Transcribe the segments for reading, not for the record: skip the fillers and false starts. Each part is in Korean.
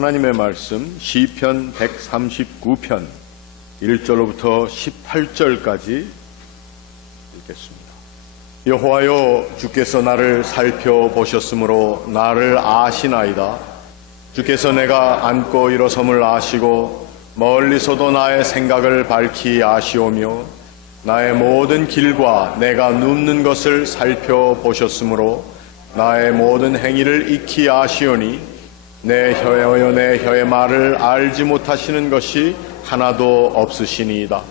하나님의 말씀 시편 139편 1절로부터 18절까지 읽겠습니다. 여호와여, 주께서 나를 살펴보셨으므로 나를 아시나이다. 주께서 내가 앉고 일어섬을 아시고 멀리서도 나의 생각을 밝히 아시오며 나의 모든 길과 내가 눕는 것을 살펴보셨으므로 나의 모든 행위를 익히 아시오니 내 혀여 내 혀의 말을 알지 못하시는 것이 하나도 없으시니이다.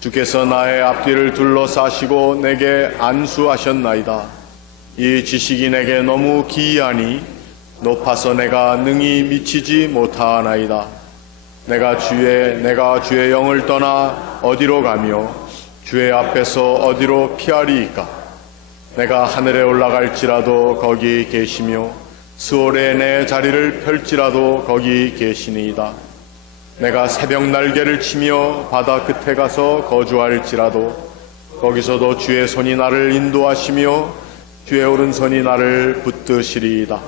주께서 나의 앞뒤를 둘러싸시고 내게 안수하셨나이다. 이 지식이 내게 너무 기이하니 높아서 내가 능히 미치지 못하나이다. 내가 주의 영을 떠나 어디로 가며 주의 앞에서 어디로 피하리이까? 내가 하늘에 올라갈지라도 거기 계시며 스올에 내 자리를 펼지라도 거기 계시니이다. 내가 새벽 날개를 치며 바다 끝에 가서 거주할지라도 거기서도 주의 손이 나를 인도하시며 주의 오른손이 나를 붙드시리이다.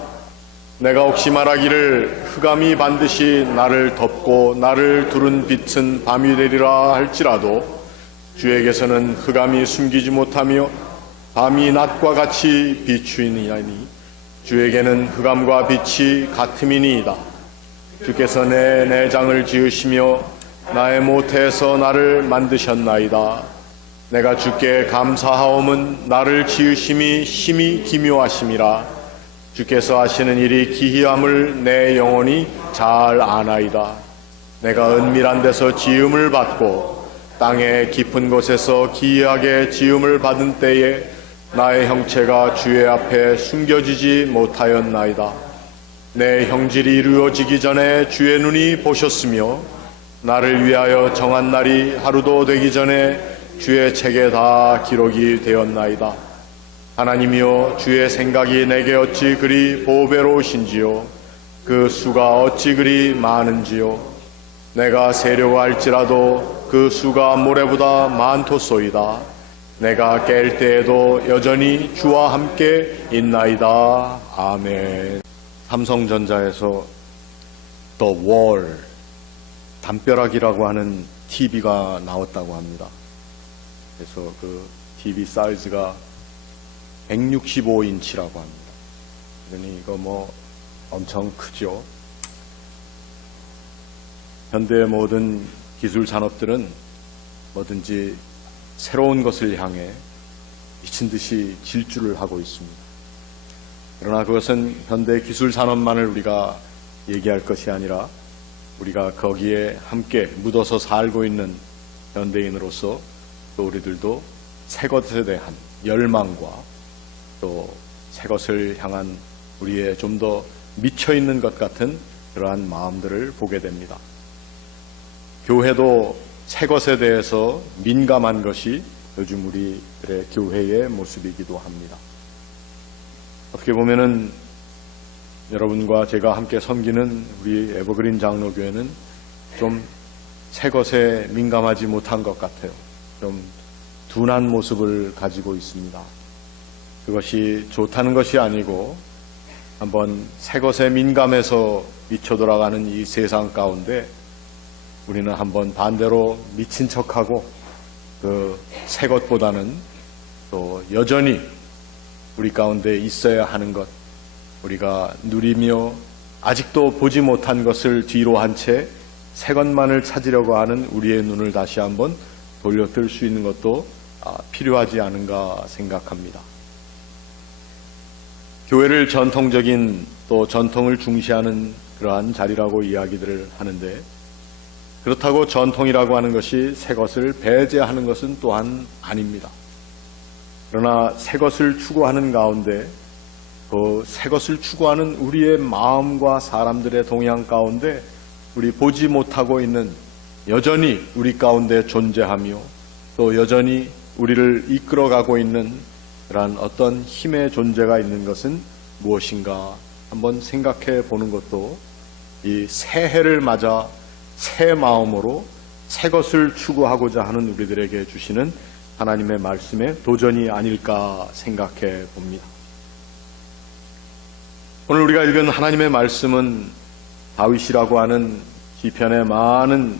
내가 혹시 말하기를 흑암이 반드시 나를 덮고 나를 두른 빛은 밤이 되리라 할지라도 주에게서는 흑암이 숨기지 못하며 밤이 낮과 같이 비추이니하니 주에게는 흑암과 빛이 같음이니이다. 주께서 내 내장을 지으시며 나의 모태에서 나를 만드셨나이다. 내가 주께 감사하옴은 나를 지으심이 심히 기묘하심이라. 주께서 하시는 일이 기이함을 내 영혼이 잘 아나이다. 내가 은밀한 데서 지음을 받고 땅의 깊은 곳에서 기이하게 지음을 받은 때에 나의 형체가 주의 앞에 숨겨지지 못하였나이다. 내 형질이 이루어지기 전에 주의 눈이 보셨으며 나를 위하여 정한 날이 하루도 되기 전에 주의 책에 다 기록이 되었나이다. 하나님이여, 주의 생각이 내게 어찌 그리 보배로우신지요, 그 수가 어찌 그리 많은지요. 내가 세려고 할지라도 그 수가 모래보다 많도소이다. 내가 깰 때에도 여전히 주와 함께 있나이다. 아멘. 삼성전자에서 The Wall, 담벼락이라고 하는 TV가 나왔다고 합니다. 그래서 그 TV 사이즈가 165인치라고 합니다. 그러니 이거 뭐 엄청 크죠. 현대의 모든 기술 산업들은 뭐든지 새로운 것을 향해 미친 듯이 질주를 하고 있습니다. 그러나 그것은 현대 기술 산업만을 우리가 얘기할 것이 아니라 우리가 거기에 함께 묻어서 살고 있는 현대인으로서 또 우리들도 새 것에 대한 열망과 또 새 것을 향한 우리의 좀 더 미쳐 있는 것 같은 그러한 마음들을 보게 됩니다. 교회도 새 것에 대해서 민감한 것이 요즘 우리들의 교회의 모습이기도 합니다. 어떻게 보면은 여러분과 제가 함께 섬기는 우리 에버그린 장로교회는 좀 새 것에 민감하지 못한 것 같아요. 좀 둔한 모습을 가지고 있습니다. 그것이 좋다는 것이 아니고 한번 새 것에 민감해서 미쳐 돌아가는 이 세상 가운데 우리는 한번 반대로 미친 척하고 그 새 것보다는 또 여전히 우리 가운데 있어야 하는 것, 우리가 누리며 아직도 보지 못한 것을 뒤로 한 채 새 것만을 찾으려고 하는 우리의 눈을 다시 한번 돌려뜰 수 있는 것도 필요하지 않은가 생각합니다. 교회를 전통적인 또 전통을 중시하는 그러한 자리라고 이야기들을 하는데, 그렇다고 전통이라고 하는 것이 새 것을 배제하는 것은 또한 아닙니다. 그러나 새 것을 추구하는 가운데 그 새 것을 추구하는 우리의 마음과 사람들의 동향 가운데 우리 보지 못하고 있는, 여전히 우리 가운데 존재하며 또 여전히 우리를 이끌어가고 있는 그러한 어떤 힘의 존재가 있는 것은 무엇인가 한번 생각해 보는 것도 이 새해를 맞아 새 마음으로 새 것을 추구하고자 하는 우리들에게 주시는 하나님의 말씀의 도전이 아닐까 생각해 봅니다. 오늘 우리가 읽은 하나님의 말씀은 다윗이라고 하는 시편의 많은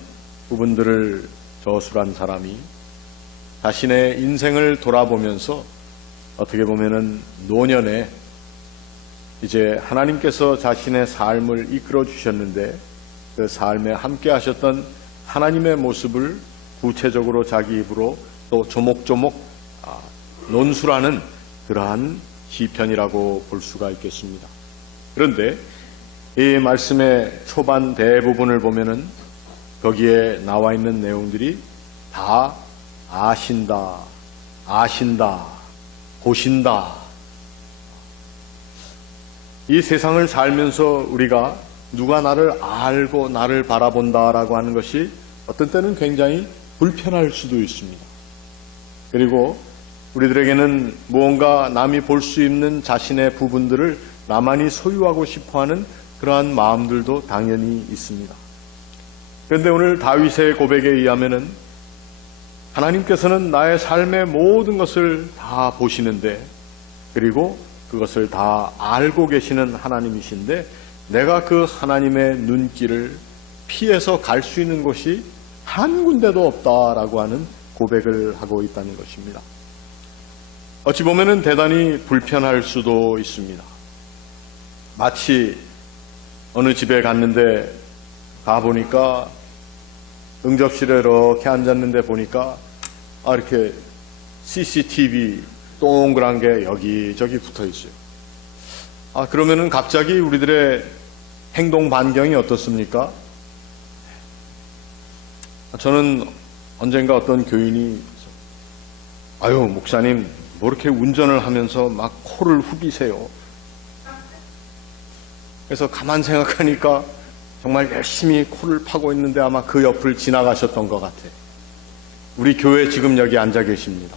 부분들을 저술한 사람이 자신의 인생을 돌아보면서 어떻게 보면은 노년에 이제 하나님께서 자신의 삶을 이끌어 주셨는데 그 삶에 함께 하셨던 하나님의 모습을 구체적으로 자기 입으로 또 조목조목 논술하는 그러한 시편이라고 볼 수가 있겠습니다. 그런데 이 말씀의 초반 대부분을 보면은 거기에 나와 있는 내용들이 다 아신다, 보신다. 이 세상을 살면서 우리가 누가 나를 알고 나를 바라본다라고 하는 것이 어떤 때는 굉장히 불편할 수도 있습니다. 그리고 우리들에게는 무언가 남이 볼 수 있는 자신의 부분들을 나만이 소유하고 싶어하는 그러한 마음들도 당연히 있습니다. 그런데 오늘 다윗의 고백에 의하면은 하나님께서는 나의 삶의 모든 것을 다 보시는데 그리고 그것을 다 알고 계시는 하나님이신데 내가 그 하나님의 눈길을 피해서 갈 수 있는 곳이 한 군데도 없다라고 하는 고백을 하고 있다는 것입니다. 어찌 보면은 대단히 불편할 수도 있습니다. 마치 어느 집에 갔는데 가보니까 응접실에 이렇게 앉았는데 보니까 이렇게 CCTV 동그란 게 여기저기 붙어 있어요. 그러면은 갑자기 우리들의 행동 반경이 어떻습니까? 저는 언젠가 어떤 교인이 목사님 뭐 이렇게 운전을 하면서 막 코를 후비세요. 그래서 가만 생각하니까 정말 열심히 코를 파고 있는데 아마 그 옆을 지나가셨던 것 같아. 우리 교회 지금 여기 앉아 계십니다.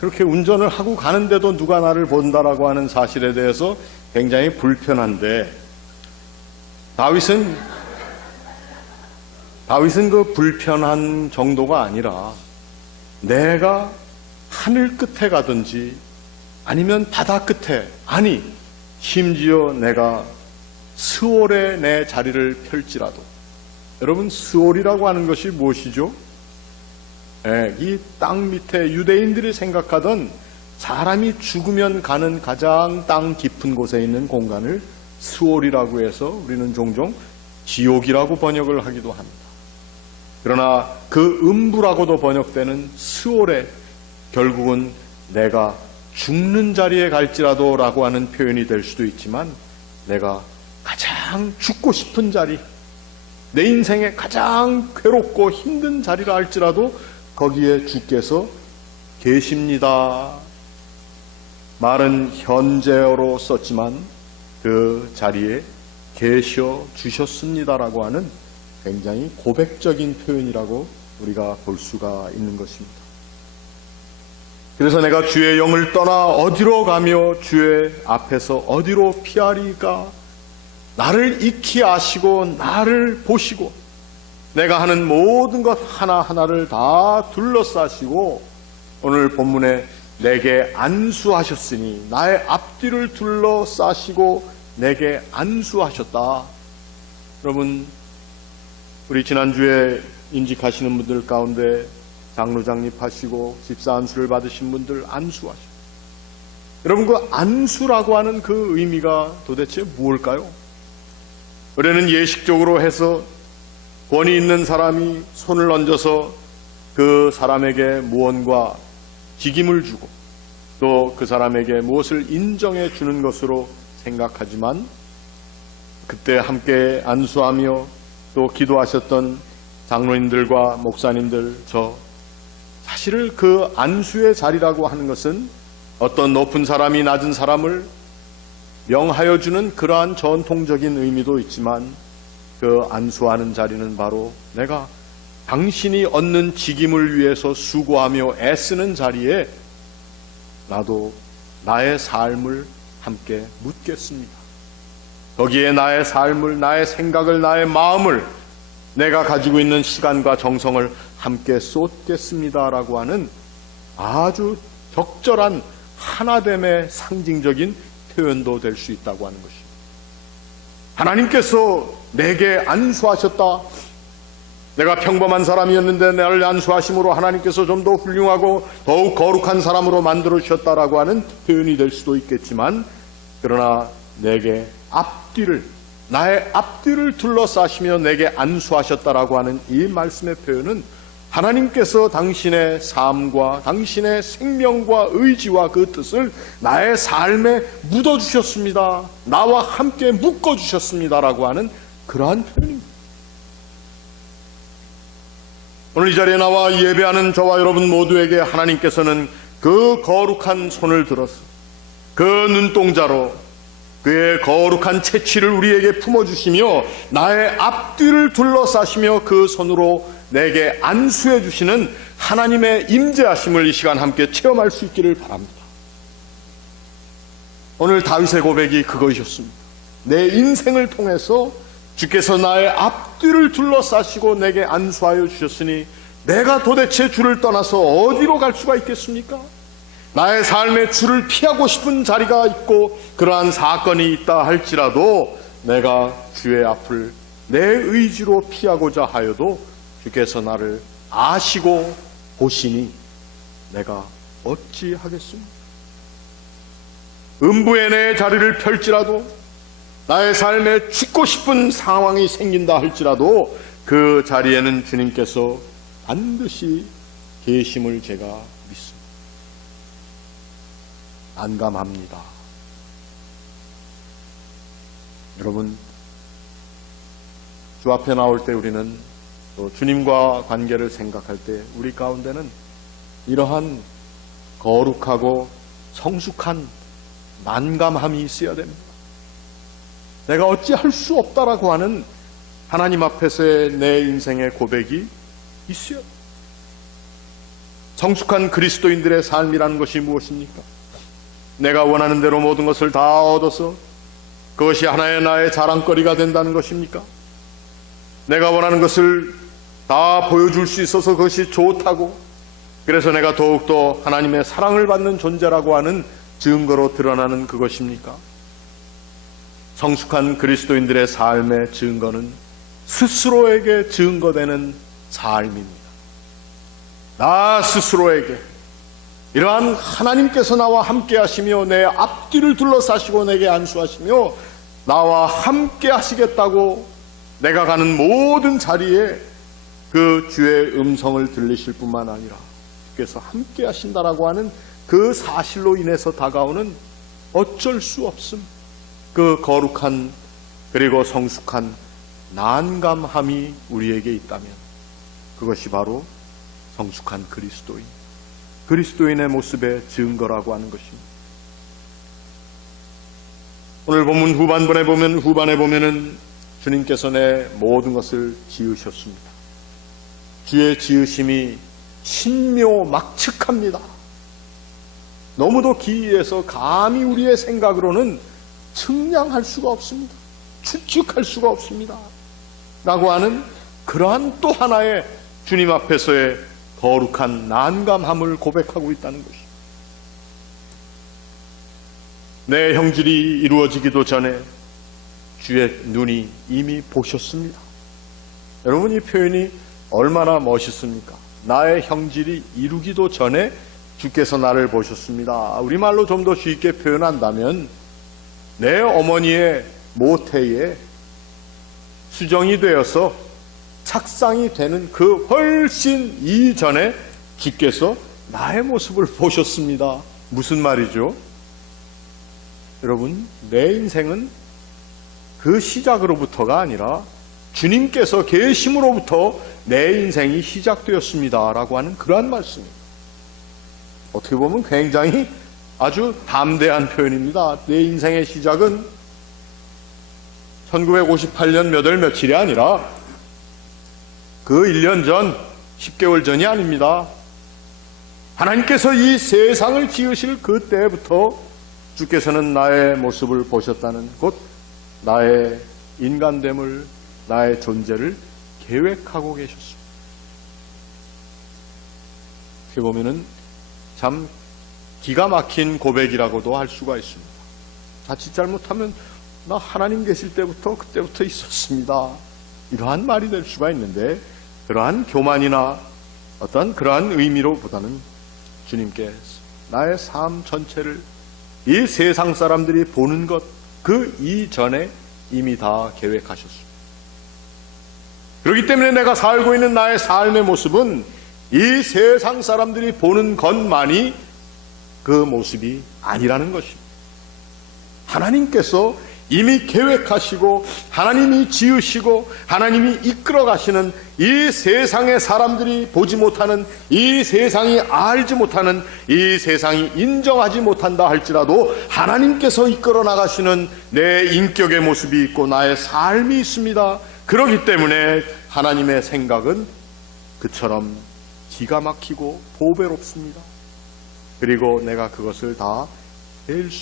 그렇게 운전을 하고 가는데도 누가 나를 본다라고 하는 사실에 대해서 굉장히 불편한데 다윗은 그 불편한 정도가 아니라 내가 하늘 끝에 가든지 아니면 바다 끝에 심지어 내가 스올에 내 자리를 펼지라도 여러분 스올이라고 하는 것이 무엇이죠? 이 땅 밑에 유대인들이 생각하던 사람이 죽으면 가는 가장 땅 깊은 곳에 있는 공간을 스올이라고 해서 우리는 종종 지옥이라고 번역을 하기도 합니다. 그러나 그 음부라고도 번역되는 스올에 결국은 내가 죽는 자리에 갈지라도 라고 하는 표현이 될 수도 있지만 내가 가장 죽고 싶은 자리, 내 인생에 가장 괴롭고 힘든 자리라 할지라도 거기에 주께서 계십니다. 말은 현재어로 썼지만 그 자리에 계셔 주셨습니다라고 하는 굉장히 고백적인 표현이라고 우리가 볼 수가 있는 것입니다. 그래서 내가 주의 영을 떠나 어디로 가며 주의 앞에서 어디로 피하리까? 나를 익히 아시고 나를 보시고 내가 하는 모든 것 하나하나를 다 둘러싸시고 오늘 본문에 내게 안수하셨으니 나의 앞뒤를 둘러싸시고 내게 안수하셨다. 여러분, 우리 지난주에 임직하시는 분들 가운데 장로 장립하시고 집사 안수를 받으신 분들 안수하시고 여러분 그 안수라고 하는 그 의미가 도대체 무엇일까요? 우리는 예식적으로 해서 권위 있는 사람이 손을 얹어서 그 사람에게 무언가 직임을 주고 또 그 사람에게 무엇을 인정해 주는 것으로 생각하지만 그때 함께 안수하며 또 기도하셨던 장로님들과 목사님들 사실 그 안수의 자리라고 하는 것은 어떤 높은 사람이 낮은 사람을 명하여 주는 그러한 전통적인 의미도 있지만 그 안수하는 자리는 바로 내가 당신이 얻는 직임을 위해서 수고하며 애쓰는 자리에 나도 나의 삶을 함께 묻겠습니다. 거기에 나의 삶을, 나의 생각을, 나의 마음을 내가 가지고 있는 시간과 정성을 함께 쏟겠습니다라고 하는 아주 적절한 하나됨의 상징적인 표현도 될 수 있다고 하는 것입니다. 하나님께서 내게 안수하셨다. 내가 평범한 사람이었는데 나를 안수하심으로 하나님께서 좀 더 훌륭하고 더욱 거룩한 사람으로 만들어주셨다라고 하는 표현이 될 수도 있겠지만, 그러나 내게 나의 앞뒤를 둘러싸시며 내게 안수하셨다라고 하는 이 말씀의 표현은 하나님께서 당신의 삶과 당신의 생명과 의지와 그 뜻을 나의 삶에 묻어주셨습니다. 나와 함께 묶어주셨습니다라고 하는 그러한 표현입니다. 오늘 이 자리에 나와 예배하는 저와 여러분 모두에게 하나님께서는 그 거룩한 손을 들어서 그 눈동자로 그의 거룩한 채취를 우리에게 품어주시며 나의 앞뒤를 둘러싸시며 그 손으로 내게 안수해 주시는 하나님의 임재하심을 이 시간 함께 체험할 수 있기를 바랍니다. 오늘 다윗의 고백이 그것이었습니다. 내 인생을 통해서 주께서 나의 앞뒤를 둘러싸시고 내게 안수하여 주셨으니 내가 도대체 주를 떠나서 어디로 갈 수가 있겠습니까? 나의 삶에 주를 피하고 싶은 자리가 있고 그러한 사건이 있다 할지라도 내가 주의 앞을 내 의지로 피하고자 하여도 주께서 나를 아시고 보시니 내가 어찌하겠습니까? 음부에 내 자리를 펼지라도 나의 삶에 죽고 싶은 상황이 생긴다 할지라도 그 자리에는 주님께서 반드시 계심을 제가 믿습니다. 안감합니다. 여러분, 주 앞에 나올 때 우리는 또 주님과 관계를 생각할 때 우리 가운데는 이러한 거룩하고 성숙한 난감함이 있어야 됩니다. 내가 어찌할 수 없다라고 하는 하나님 앞에서의 내 인생의 고백이 있어야 됩니다. 성숙한 그리스도인들의 삶이라는 것이 무엇입니까? 내가 원하는 대로 모든 것을 다 얻어서 그것이 하나의 나의 자랑거리가 된다는 것입니까? 내가 원하는 것을 다 보여줄 수 있어서 그것이 좋다고, 그래서 내가 더욱더 하나님의 사랑을 받는 존재라고 하는 증거로 드러나는 그것입니까? 성숙한 그리스도인들의 삶의 증거는 스스로에게 증거되는 삶입니다. 나 스스로에게 이러한 하나님께서 나와 함께 하시며 내 앞뒤를 둘러싸시고 내게 안수하시며 나와 함께 하시겠다고 내가 가는 모든 자리에 그 주의 음성을 들리실 뿐만 아니라 주께서 함께 하신다라고 하는 그 사실로 인해서 다가오는 어쩔 수 없음, 그 거룩한 그리고 성숙한 난감함이 우리에게 있다면 그것이 바로 성숙한 그리스도인의 모습의 증거라고 하는 것입니다. 오늘 본문 후반에 보면은 주님께서 내 모든 것을 지으셨습니다. 주의 지으심이 신묘막측합니다. 너무도 기이해서 감히 우리의 생각으로는 측량할 수가 없습니다. 추측할 수가 없습니다. 라고 하는 그러한 또 하나의 주님 앞에서의 거룩한 난감함을 고백하고 있다는 것입니다. 내 형질이 이루어지기도 전에 주의 눈이 이미 보셨습니다. 여러분, 이 표현이 얼마나 멋있습니까? 나의 형질이 이루기도 전에 주께서 나를 보셨습니다. 우리말로 좀 더 쉽게 표현한다면 내 어머니의 모태에 수정이 되어서 착상이 되는 그 훨씬 이전에 주께서 나의 모습을 보셨습니다. 무슨 말이죠? 여러분, 내 인생은 그 시작으로부터가 아니라 주님께서 계심으로부터 내 인생이 시작되었습니다 라고 하는 그러한 말씀입니다. 어떻게 보면 굉장히 아주 담대한 표현입니다. 내 인생의 시작은 1958년 몇 월 며칠이 아니라 그 1년 전, 10개월 전이 아닙니다. 하나님께서 이 세상을 지으실 그때부터 주께서는 나의 모습을 보셨다는, 곧 나의 인간됨을, 나의 존재를 계획하고 계셨습니다. 이렇게 보면은 참 기가 막힌 고백이라고도 할 수가 있습니다. 자칫 잘못하면 나 하나님 계실 때부터 그때부터 있었습니다. 이러한 말이 될 수가 있는데, 그러한 교만이나 어떤 그러한 의미로보다는 주님께 나의 삶 전체를 이 세상 사람들이 보는 것 그 이전에 이미 다 계획하셨습니다. 그렇기 때문에 내가 살고 있는 나의 삶의 모습은 이 세상 사람들이 보는 것만이 그 모습이 아니라는 것입니다. 하나님께서 이미 계획하시고 하나님이 지으시고 하나님이 이끌어 가시는 이 세상의 사람들이 보지 못하는, 이 세상이 알지 못하는, 이 세상이 인정하지 못한다 할지라도 하나님께서 이끌어 나가시는 내 인격의 모습이 있고 나의 삶이 있습니다. 그렇기 때문에 하나님의 생각은 그처럼 기가 막히고 보배롭습니다. 그리고 내가 그것을 다 헤아릴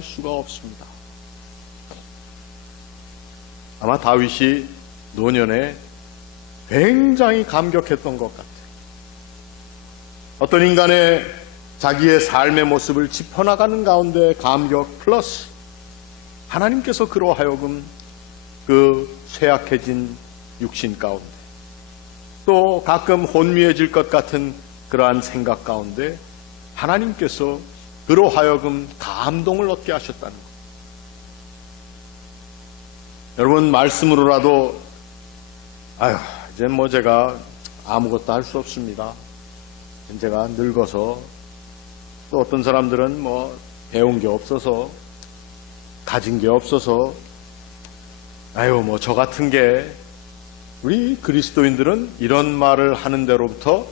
수가 없습니다. 아마 다윗이 노년에 굉장히 감격했던 것 같아요. 어떤 인간의 자기의 삶의 모습을 짚어나가는 가운데 감격 플러스 하나님께서 그로 하여금 그 쇠약해진 육신 가운데, 또 가끔 혼미해질 것 같은 그러한 생각 가운데 하나님께서 그로 하여금 감동을 얻게 하셨다는 것. 여러분, 말씀으로라도 이제 뭐 제가 아무것도 할 수 없습니다. 제가 늙어서, 또 어떤 사람들은 뭐 배운 게 없어서, 가진 게 없어서, 뭐 저 같은 게, 우리 그리스도인들은 이런 말을 하는 데로부터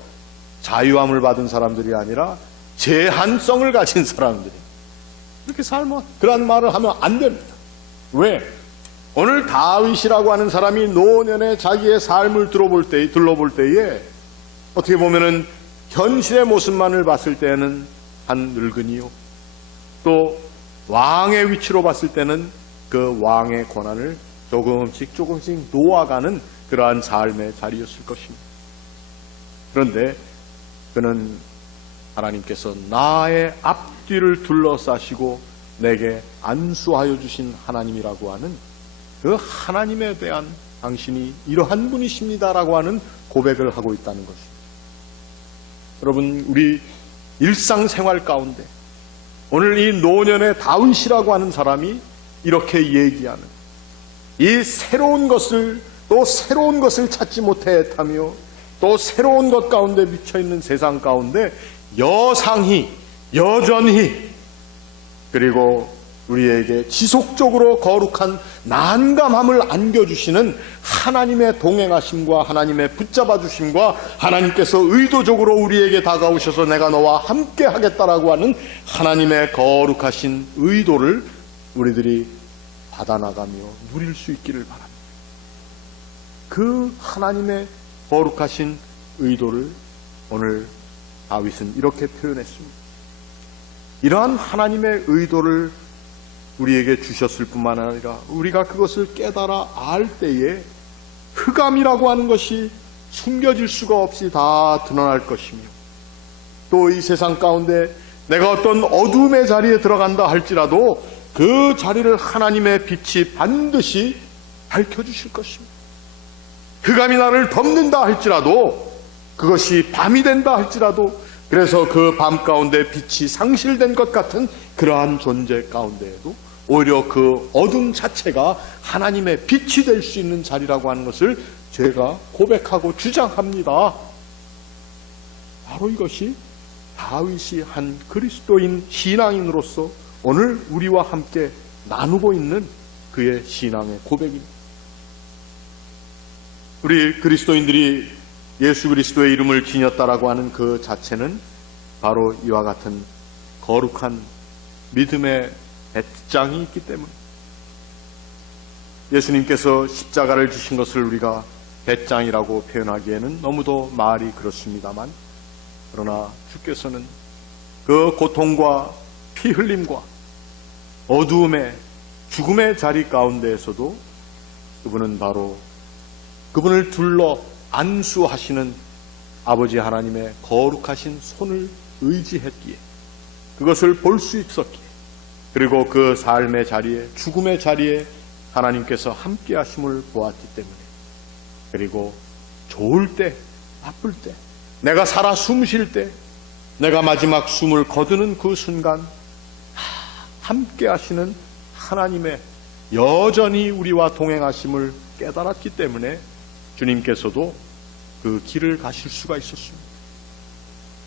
자유함을 받은 사람들이 아니라 제한성을 가진 사람들이 이렇게 살면 그런 말을 하면 안 됩니다. 왜? 오늘 다윗이라고 하는 사람이 노년에 자기의 삶을 둘러볼 때에 어떻게 보면은 현실의 모습만을 봤을 때는 한 늙은이요, 또 왕의 위치로 봤을 때는 그 왕의 권한을 조금씩 놓아가는 그러한 삶의 자리였을 것입니다. 그런데 그는 하나님께서 나의 앞뒤를 둘러싸시고 내게 안수하여 주신 하나님이라고 하는 그 하나님에 대한 당신이 이러한 분이십니다라고 하는 고백을 하고 있다는 것입니다. 여러분, 우리 일상생활 가운데 오늘 이 노년의 다윗이라고 하는 사람이 이렇게 얘기하는, 이 새로운 것을 찾지 못해 애타며 또 새로운 것 가운데 미쳐있는 세상 가운데 여전히 그리고 우리에게 지속적으로 거룩한 난감함을 안겨주시는 하나님의 동행하심과 하나님의 붙잡아 주심과 하나님께서 의도적으로 우리에게 다가오셔서 내가 너와 함께 하겠다라고 하는 하나님의 거룩하신 의도를 우리들이 받아나가며 누릴 수 있기를 바랍니다. 그 하나님의 거룩하신 의도를 오늘 다윗은 이렇게 표현했습니다. 이러한 하나님의 의도를 우리에게 주셨을 뿐만 아니라 우리가 그것을 깨달아 알 때에 흑암이라고 하는 것이 숨겨질 수가 없이 다 드러날 것이며, 또 이 세상 가운데 내가 어떤 어둠의 자리에 들어간다 할지라도 그 자리를 하나님의 빛이 반드시 밝혀주실 것입니다. 흑암이 나를 덮는다 할지라도, 그것이 밤이 된다 할지라도, 그래서 그 밤 가운데 빛이 상실된 것 같은 그러한 존재 가운데에도 오히려 그 어둠 자체가 하나님의 빛이 될 수 있는 자리라고 하는 것을 제가 고백하고 주장합니다. 바로 이것이 다윗이 한 그리스도인 신앙인으로서 오늘 우리와 함께 나누고 있는 그의 신앙의 고백입니다. 우리 그리스도인들이 예수 그리스도의 이름을 지녔다라고 하는 그 자체는 바로 이와 같은 거룩한 믿음의 배짱이 있기 때문에, 예수님께서 십자가를 지신 것을 우리가 배짱이라고 표현하기에는 너무도 말이 그렇습니다만, 그러나 주께서는 그 고통과 피 흘림과 어두움의 죽음의 자리 가운데에서도 그분은 바로 그분을 둘러 안수하시는 아버지 하나님의 거룩하신 손을 의지했기에, 그것을 볼 수 있었기에, 그리고 그 삶의 자리에, 죽음의 자리에 하나님께서 함께 하심을 보았기 때문에, 그리고 좋을 때, 바쁠 때, 내가 살아 숨 쉴 때, 내가 마지막 숨을 거두는 그 순간 함께 하시는 하나님의 여전히 우리와 동행하심을 깨달았기 때문에 주님께서도 그 길을 가실 수가 있었습니다.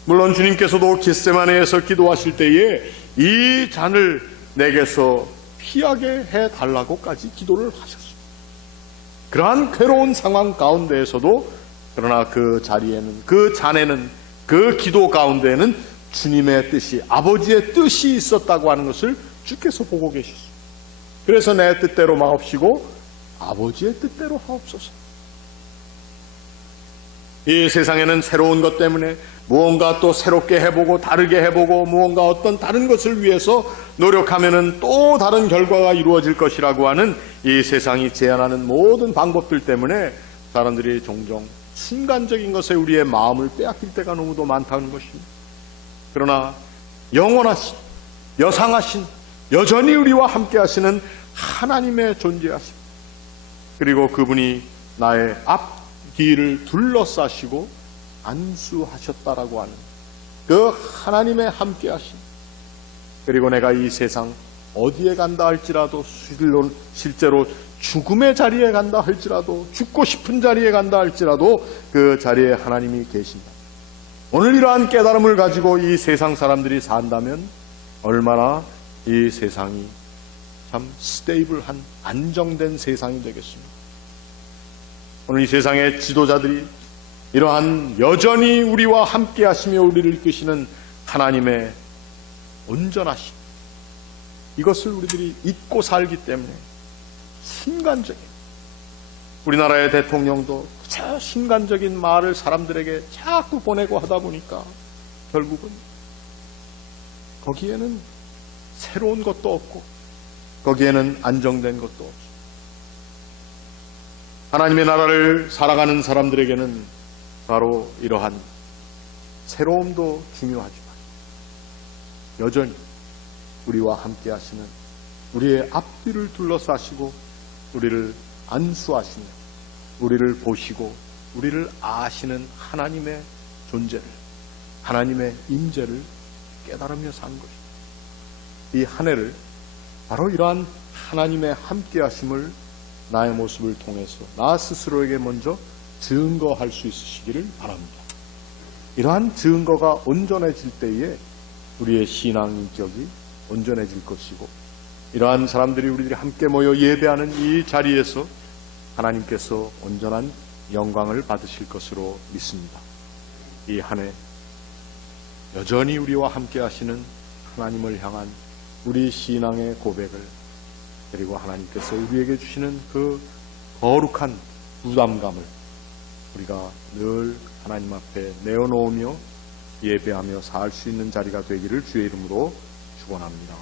물론 주님께서도 겟세마네에서 기도하실 때에 이 잔을 내게서 피하게 해달라고까지 기도를 하셨습니다. 그러한 괴로운 상황 가운데에서도, 그러나 그 자리에는, 그 잔에는, 그 기도 가운데에는 주님의 뜻이, 아버지의 뜻이 있었다고 하는 것을 주께서 보고 계셨습니다. 그래서 내 뜻대로 마옵시고 아버지의 뜻대로 하옵소서. 이 세상에는 새로운 것 때문에 무언가 또 새롭게 해보고 다르게 해보고 무언가 어떤 다른 것을 위해서 노력하면은 또 다른 결과가 이루어질 것이라고 하는 이 세상이 제안하는 모든 방법들 때문에 사람들이 종종 순간적인 것에 우리의 마음을 빼앗길 때가 너무도 많다는 것입니다. 그러나 영원하신, 여상하신, 여전히 우리와 함께 하시는 하나님의 존재하심, 그리고 그분이 나의 앞길을 둘러싸시고 안수하셨다라고 하는 그 하나님의 함께 하심, 그리고 내가 이 세상 어디에 간다 할지라도, 실제로 죽음의 자리에 간다 할지라도, 죽고 싶은 자리에 간다 할지라도 그 자리에 하나님이 계신다. 오늘 이러한 깨달음을 가지고 이 세상 사람들이 산다면 얼마나 이 세상이 참 스테이블한, 안정된 세상이 되겠습니다. 오늘 이 세상의 지도자들이 이러한 여전히 우리와 함께 하시며 우리를 이끄시는 하나님의 온전하심, 이것을 우리들이 잊고 살기 때문에 순간적인, 우리나라의 대통령도 저 순간적인 말을 사람들에게 자꾸 보내고 하다 보니까 결국은 거기에는 새로운 것도 없고 거기에는 안정된 것도 없습니다. 하나님의 나라를 살아가는 사람들에게는 바로 이러한 새로움도 중요하지만 여전히 우리와 함께 하시는, 우리의 앞뒤를 둘러싸시고 우리를 안수하시며 우리를 보시고 우리를 아시는 하나님의 존재를, 하나님의 임재를 깨달으며 산 것입니다. 이 한 해를 바로 이러한 하나님의 함께 하심을 나의 모습을 통해서 나 스스로에게 먼저 증거할 수 있으시기를 바랍니다. 이러한 증거가 온전해질 때에 우리의 신앙 인격이 온전해질 것이고, 이러한 사람들이, 우리들이 함께 모여 예배하는 이 자리에서 하나님께서 온전한 영광을 받으실 것으로 믿습니다. 이 한 해 여전히 우리와 함께 하시는 하나님을 향한 우리 신앙의 고백을, 그리고 하나님께서 우리에게 주시는 그 거룩한 부담감을 우리가 늘 하나님 앞에 내어놓으며 예배하며 살 수 있는 자리가 되기를 주의 이름으로 축원합니다.